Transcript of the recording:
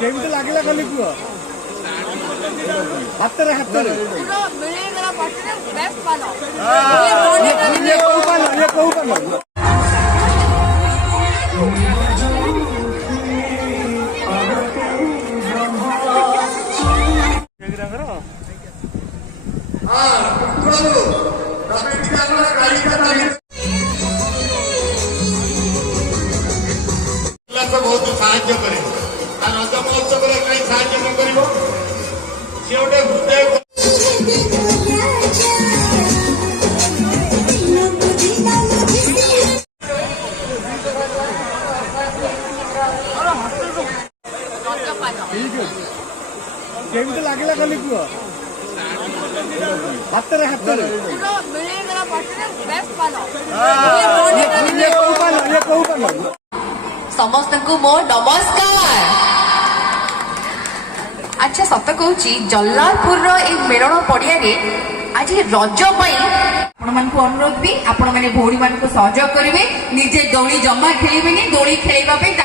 କେମିତି ଲାଗିଲା ଖାଲି କୁହ ହାତରେ ହାତରେ କୋଉ ପାନ बहुत साहाଯ୍य करे रज महोत्सव कहीं साहाଯ୍य न कर गोटे हृदय କେମିତି ଲାଗିଲା ଖାଲି କୁହ ହାତରେ ହାତରେ କୋଉ ପାନ समस्त को मो नमस्कार। अच्छा सत कहूँ जल्लालपुर मेलन पड़िया आज रज अनुरोध भी आपण मैंने भौणी मान सहयोग करेंगे निजे दोली जमा खेलें दोली खेलवाई